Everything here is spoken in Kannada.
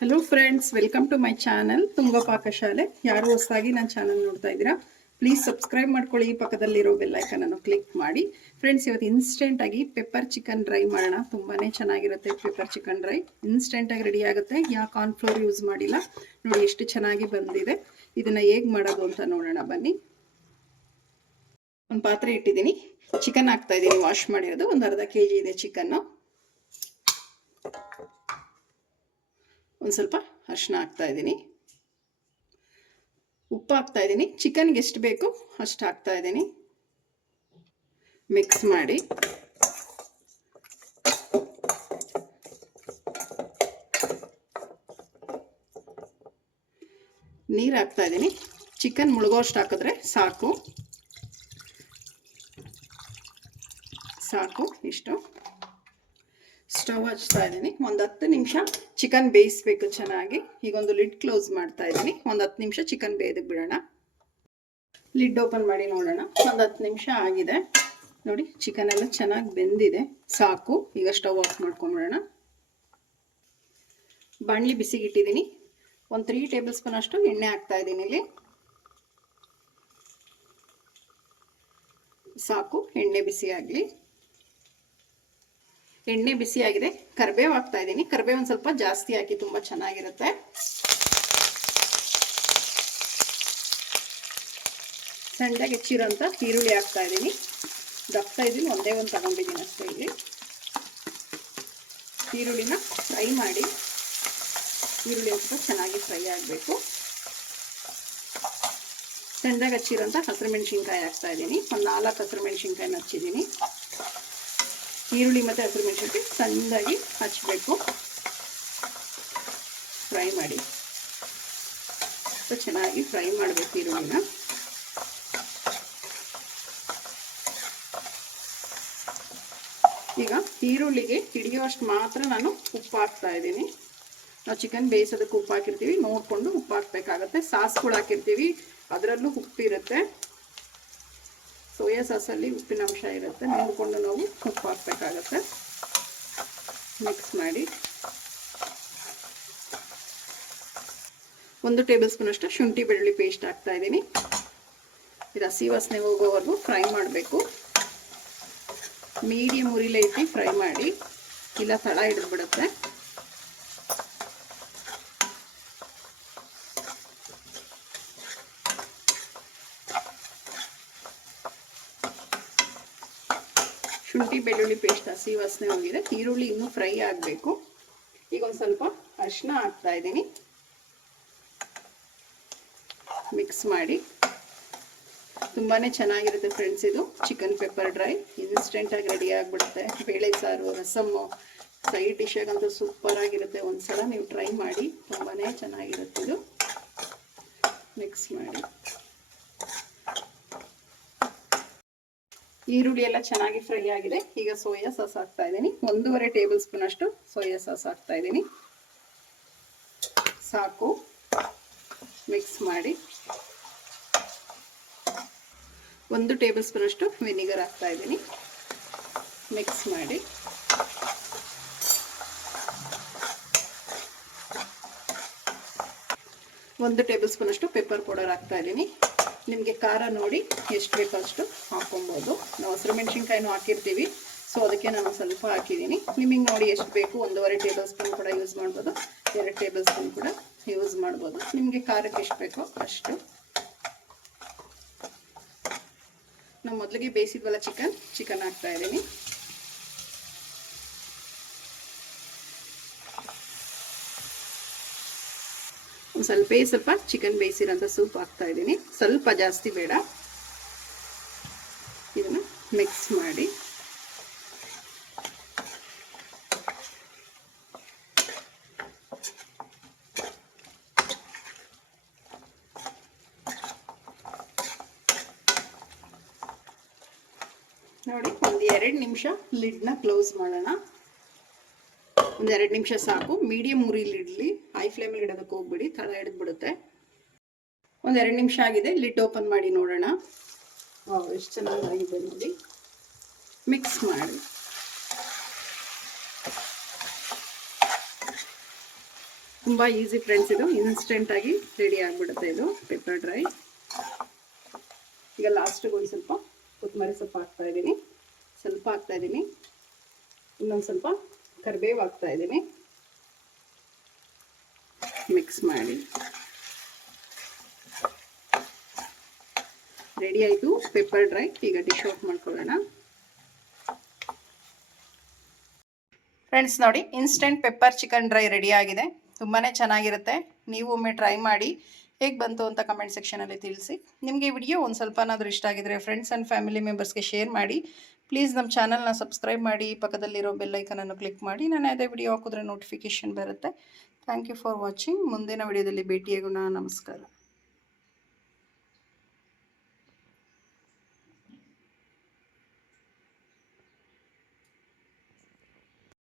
Hello friends, welcome to my channel Tunga Pakashale. ಯಾರು ಹೊಸದಾಗಿ ನನ್ನ ಚಾನಲ್ ನೋಡ್ತಾ ಇದ್ದೀರಾ, ಪ್ಲೀಸ್ ಸಬ್ಸ್ಕ್ರೈಬ್ ಮಾಡ್ಕೊಳ್ಳಿ. ಪಕ್ಕದಲ್ಲಿರೋ ಬೆಲ್ ಐಕನ್ ಅನ್ನು ಕ್ಲಿಕ್ ಮಾಡಿ. ಫ್ರೆಂಡ್ಸ್, ಇವತ್ತು ಇನ್ಸ್ಟೆಂಟಾಗಿ ಪೆಪ್ಪರ್ ಚಿಕನ್ ಡ್ರೈ ಮಾಡೋಣ. ತುಂಬಾ ಚೆನ್ನಾಗಿರುತ್ತೆ ಪೆಪ್ಪರ್ ಚಿಕನ್ ಡ್ರೈ. ಇನ್ಸ್ಟೆಂಟಾಗಿ ರೆಡಿ ಆಗುತ್ತೆ. ಯಾವ ಕಾರ್ನ್ಫ್ಲೋರ್ ಯೂಸ್ ಮಾಡಿಲ್ಲ. ನೋಡಿ ಎಷ್ಟು ಚೆನ್ನಾಗಿ ಬಂದಿದೆ. ಇದನ್ನು ಹೇಗೆ ಮಾಡೋದು ಅಂತ ನೋಡೋಣ ಬನ್ನಿ. ಒಂದು ಪಾತ್ರೆ ಇಟ್ಟಿದ್ದೀನಿ. ಚಿಕನ್ ಹಾಕ್ತಾ ಇದ್ದೀನಿ, ವಾಶ್ ಮಾಡಿರೋದು. ಒಂದು ಅರ್ಧ kg ಇದೆ ಚಿಕನ್ನು. ಒಂದು ಸ್ವಲ್ಪ ಅರಿಶಿನ ಹಾಕ್ತಾ ಇದ್ದೀನಿ, ಉಪ್ಪು ಹಾಕ್ತಾ ಇದ್ದೀನಿ. ಚಿಕನ್ಗೆ ಎಷ್ಟು ಬೇಕು ಅಷ್ಟು ಹಾಕ್ತಾ ಇದ್ದೀನಿ. ಮಿಕ್ಸ್ ಮಾಡಿ ನೀರು ಹಾಕ್ತಾ ಇದ್ದೀನಿ. ಚಿಕನ್ ಮುಳುಗೋಷ್ಟು ಹಾಕಿದ್ರೆ ಸಾಕು ಇಷ್ಟು. ಸ್ಟವ್ ಹಚ್ತಾ ಇದ್ದೀನಿ. ಒಂದು 10 ನಿಮಿಷ ಚಿಕನ್ ಬೇಯಿಸ್ಬೇಕು ಚೆನ್ನಾಗಿ. ಈಗ ಒಂದು ಲಿಡ್ ಕ್ಲೋಸ್ ಮಾಡ್ತಾ ಇದ್ದೀನಿ. ಒಂದು 10 ನಿಮಿಷ ಚಿಕನ್ ಬೇಯದಕ್ಕೆ ಬಿಡೋಣ. ಲಿಡ್ ಓಪನ್ ಮಾಡಿ ನೋಡೋಣ. ಒಂದು 10 ನಿಮಿಷ ಆಗಿದೆ ನೋಡಿ. ಚಿಕನ್ ಎಲ್ಲ ಚೆನ್ನಾಗಿ ಬೆಂದಿದೆ, ಸಾಕು. ಈಗ ಸ್ಟವ್ ಆಫ್ ಮಾಡ್ಕೊಂಬಿಡೋಣ. ಬಾಣಲಿ ಬಿಸಿಗೆ ಇಟ್ಟಿದ್ದೀನಿ. ಒಂದು 3 ಟೇಬಲ್ ಸ್ಪೂನ್ ಅಷ್ಟು ಎಣ್ಣೆ ಹಾಕ್ತಾ ಇದ್ದೀನಿ. ಇಲ್ಲಿ ಸಾಕು, ಎಣ್ಣೆ ಬಿಸಿ ಆಗಲಿ. ಎಣ್ಣೆ ಬಿಸಿ ಆಗಿದೆ. ಕರಿಬೇವು ಹಾಕ್ತಾ ಇದ್ದೀನಿ. ಕರಿಬೇವು ಒಂದು ಸ್ವಲ್ಪ ಜಾಸ್ತಿ ಹಾಕಿ, ತುಂಬ ಚೆನ್ನಾಗಿರುತ್ತೆ. ಸಣ್ಣಗೆ ಹೆಚ್ಚಿರೋಂಥ ಈರುಳ್ಳಿ ಹಾಕ್ತಾ ಇದ್ದೀನಿ. ದಪ್ಪ ಇದ್ದೀನಿ, ಒಂದೇ ಒಂದು ತಗೊಂಡಿದ್ದೀನಿ ಅಷ್ಟೇ. ಇಲ್ಲಿ ಈರುಳ್ಳಿನ ಫ್ರೈ ಮಾಡಿ. ಈರುಳ್ಳಿ ಒಂದು ಸ್ವಲ್ಪ ಚೆನ್ನಾಗಿ ಫ್ರೈ ಆಗಬೇಕು. ಸಣ್ಣಗೆ ಹಚ್ಚಿರೋಂಥ ಹಸಿರು ಮೆಣಸಿನ್ಕಾಯಿ ಹಾಕ್ತಾ ಇದ್ದೀನಿ. ಒಂದು 4 ಹಸಿರು ಮೆಣಸಿನ್ಕಾಯಿನ ಹಚ್ಚಿದ್ದೀನಿ. ಈರುಳ್ಳಿ ಮತ್ತು ಹಸಿರು ಮೆಣಸಿನ್ಕಾಯಿ ಸಣ್ಣದಾಗಿ ಹಚ್ಚಬೇಕು. ಫ್ರೈ ಮಾಡಿ, ಚೆನ್ನಾಗಿ ಫ್ರೈ ಮಾಡಬೇಕು ಈರುಳ್ಳಿನ. ಈಗ ಈರುಳ್ಳಿಗೆ ಹಿಡಿಯುವಷ್ಟು ಮಾತ್ರ ನಾನು ಉಪ್ಪು ಹಾಕ್ತಾ ಇದ್ದೀನಿ. ನಾವು ಚಿಕನ್ ಬೇಯಿಸೋದಕ್ಕೆ ಉಪ್ಪು ಹಾಕಿರ್ತೀವಿ, ನೋಡಿಕೊಂಡು ಉಪ್ಪು ಹಾಕಬೇಕಾಗತ್ತೆ. ಸಾಸ್ಗಳು ಹಾಕಿರ್ತೀವಿ, ಅದರಲ್ಲೂ ಉಪ್ಪಿರುತ್ತೆ. ಸೋಯಾ ಸಾಸಲ್ಲಿ ಉಪ್ಪಿನ ಅಂಶ ಇರುತ್ತೆ, ನೋಡಿಕೊಂಡು ನಾವು ಉಪ್ಪು ಹಾಕಬೇಕಾಗತ್ತೆ. ಮಿಕ್ಸ್ ಮಾಡಿ. 1 ಟೇಬಲ್ ಸ್ಪೂನ್ ಅಷ್ಟು ಶುಂಠಿ ಬೆಳ್ಳುಳ್ಳಿ ಪೇಸ್ಟ್ ಹಾಕ್ತಾ ಇದ್ದೀನಿ. ಇದು ಹಸಿ ವಾಸನೆ ಹೋಗೋವರೆಗೂ ಫ್ರೈ ಮಾಡಬೇಕು. ಮೀಡಿಯಮ್ ಉರಿಲೇ ಇಟ್ಟು ಫ್ರೈ ಮಾಡಿ, ಇಲ್ಲ ತಳ ಹಿಡಿದ್ಬಿಡುತ್ತೆ. ಶುಂಠಿ ಬೆಳ್ಳುಳ್ಳಿ ಪೇಸ್ಟ್ ಹಸಿ ವಾಸನೆ ಹೋಗಿದೆ. ಈರುಳ್ಳಿ ಇನ್ನೂ ಫ್ರೈ ಆಗಬೇಕು. ಈಗ ಒಂದು ಸ್ವಲ್ಪ ಅರಿಶಿನ ಹಾಕ್ತಾ ಇದ್ದೀನಿ. ಮಿಕ್ಸ್ ಮಾಡಿ. ತುಂಬಾ ಚೆನ್ನಾಗಿರುತ್ತೆ ಫ್ರೆಂಡ್ಸ್ ಇದು ಚಿಕನ್ ಪೆಪ್ಪರ್ ಡ್ರೈ. ಇನ್ಸ್ಟೆಂಟಾಗಿ ರೆಡಿ ಆಗಿಬಿಡುತ್ತೆ. ಬೇಳೆ ಸಾರು, ರಸಮ್ಮು, ಸೈಡ್ ಡಿಶಾಗಂತೂ ಸೂಪರಾಗಿರುತ್ತೆ. ಒಂದು ಸಲ ನೀವು ಟ್ರೈ ಮಾಡಿ, ತುಂಬಾ ಚೆನ್ನಾಗಿರುತ್ತೆ ಇದು. ಮಿಕ್ಸ್ ಮಾಡಿ. ಈರುಳ್ಳಿ ಎಲ್ಲ ಚೆನ್ನಾಗಿ ಫ್ರೈ ಆಗಿದೆ. ಈಗ ಸೋಯಾ ಸಾಸ್ ಹಾಕ್ತಾ ಇದ್ದೀನಿ. 1.5 ಟೇಬಲ್ ಸ್ಪೂನ್ ಅಷ್ಟು ಸೋಯಾ ಸಾಸ್ ಹಾಕ್ತಾ ಇದ್ದೀನಿ. ಸಾಕು. ಮಿಕ್ಸ್ ಮಾಡಿ. 1 ಟೇಬಲ್ ಸ್ಪೂನ್ ಅಷ್ಟು ವಿನಿಗರ್ ಹಾಕ್ತಾ ಇದ್ದೀನಿ. ಮಿಕ್ಸ್ ಮಾಡಿ. ಒಂದು ಟೇಬಲ್ ಸ್ಪೂನ್ ಅಷ್ಟು ಪೆಪ್ಪರ್ ಪೌಡರ್ ಹಾಕ್ತಾ ಇದ್ದೀನಿ. ನಿಮಗೆ ಖಾರ ನೋಡಿ ಎಷ್ಟು ಬೇಕೋ ಅಷ್ಟು ಹಾಕ್ಕೊಬೋದು. ನಾವು ಹಸಿರು ಮೆಣಸಿನ್ಕಾಯಿನೂ ಹಾಕಿರ್ತೀವಿ, ಸೊ ಅದಕ್ಕೆ ನಾನು ಸ್ವಲ್ಪ ಹಾಕಿದ್ದೀನಿ. ನಿಮಗೆ ನೋಡಿ ಎಷ್ಟು ಬೇಕು. 1.5 ಟೇಬಲ್ ಸ್ಪೂನ್ ಕೂಡ ಯೂಸ್ ಮಾಡ್ಬೋದು, 2 ಟೇಬಲ್ ಸ್ಪೂನ್ ಕೂಡ ಯೂಸ್ ಮಾಡ್ಬೋದು. ನಿಮಗೆ ಖಾರಕ್ಕೆ ಎಷ್ಟು ಬೇಕೋ ಅಷ್ಟು. ನಾವು ಮೊದಲಿಗೆ ಬೇಯಿಸಿದ್ವಲ್ಲ ಚಿಕನ್ ಹಾಕ್ತಾ ಇದ್ದೀನಿ. ಒಂದು ಸ್ವಲ್ಪ ಚಿಕನ್ ಬೇಯಿಸಿರೋಂಥ ಸೂಪ್ ಹಾಕ್ತಾ ಇದ್ದೀನಿ. ಸ್ವಲ್ಪ ಜಾಸ್ತಿ ಬೇಡ. ಇದನ್ನು ಮಿಕ್ಸ್ ಮಾಡಿ. ನೋಡಿ, ಒಂದು 2 ನಿಮಿಷ ಲಿಡ್ನ ಕ್ಲೋಸ್ ಮಾಡೋಣ. ಒಂದು 2 ನಿಮಿಷ ಸಾಕು. ಮೀಡಿಯಮ್ ಉರಿಲಿ ಇಡಲಿ, ಹೈ ಫ್ಲೇಮಲ್ಲಿ ಇಡೋದಕ್ಕೆ ಹೋಗ್ಬಿಡಿ, ತಳ ಹಿಡಿದ್ಬಿಡುತ್ತೆ. ಒಂದು 2 ನಿಮಿಷ ಆಗಿದೆ. ಲಿಡ್ ಓಪನ್ ಮಾಡಿ ನೋಡೋಣ. ಎಷ್ಟು ಚೆನ್ನಾಗಿದೆ ನೋಡಿ. ಮಿಕ್ಸ್ ಮಾಡಿ. ತುಂಬ ಈಸಿ ಫ್ರೆಂಡ್ಸ್, ಇದು ಇನ್ಸ್ಟೆಂಟಾಗಿ ರೆಡಿ ಆಗಿಬಿಡುತ್ತೆ ಇದು ಪೆಪ್ಪರ್ ಡ್ರೈ. ಈಗ ಲಾಸ್ಟಿಗೆ ಒಂದು ಸ್ವಲ್ಪ ಕೊತ್ತಂಬರಿ ಸೊಪ್ಪು ಹಾಕ್ತಾಯಿದ್ದೀನಿ, ಸ್ವಲ್ಪ ಹಾಕ್ತಾಯಿದ್ದೀನಿ. ಇನ್ನೊಂದು ಸ್ವಲ್ಪ ಕರಿಬೇವು ಹಾಕ್ತಾಯಿದ್ದೀನಿ. ಮಿಕ್ಸ್ ಮಾಡಿ ರೆಡಿ ಆಯಿತು ಪೆಪ್ಪರ್ ಡ್ರೈ. ಈಗ ಡಿಶ್ ಔಟ್ ಮಾಡ್ಕೊಳ್ಳೋಣ. ಫ್ರೆಂಡ್ಸ್ ನೋಡಿ, instant pepper chicken dry ready ಆಗಿದೆ. ತುಂಬಾ ಚೆನ್ನಾಗಿರುತ್ತೆ. ನೀವು ಒಮ್ಮೆ ಟ್ರೈ ಮಾಡಿ ಹೇಗೆ ಬಂತು ಅಂತ ಕಮೆಂಟ್ ಸೆಕ್ಷನಲ್ಲಿ ತಿಳಿಸಿ. ನಿಮಗೆ ಈ ವಿಡಿಯೋ ಒಂದು ಸ್ವಲ್ಪನಾದರೂ ಇಷ್ಟ ಆಗಿದ್ರೆ ಫ್ರೆಂಡ್ಸ್ ಆ್ಯಂಡ್ ಫ್ಯಾಮಿಲಿ ಮೆಂಬರ್ಸ್ಗೆ ಶೇರ್ ಮಾಡಿ. ಪ್ಲೀಸ್ ನಮ್ಮ ಚಾನಲ್ನ ಸಬ್ಸ್ಕ್ರೈಬ್ ಮಾಡಿ, ಪಕ್ಕದಲ್ಲಿರೋ ಬೆಲ್ಲೈಕನನ್ನು ಕ್ಲಿಕ್ ಮಾಡಿ. ನಾನು ಯಾವುದೇ ವಿಡಿಯೋ ಹಾಕಿದ್ರೆ ನೋಟಿಫಿಕೇಷನ್ ಬರುತ್ತೆ. Thank you for watching. ಮುಂದಿನ ವಿಡಿಯೋದಲ್ಲಿ ಭೇಟಿಯಾಗೋಣ. ನಮಸ್ಕಾರ.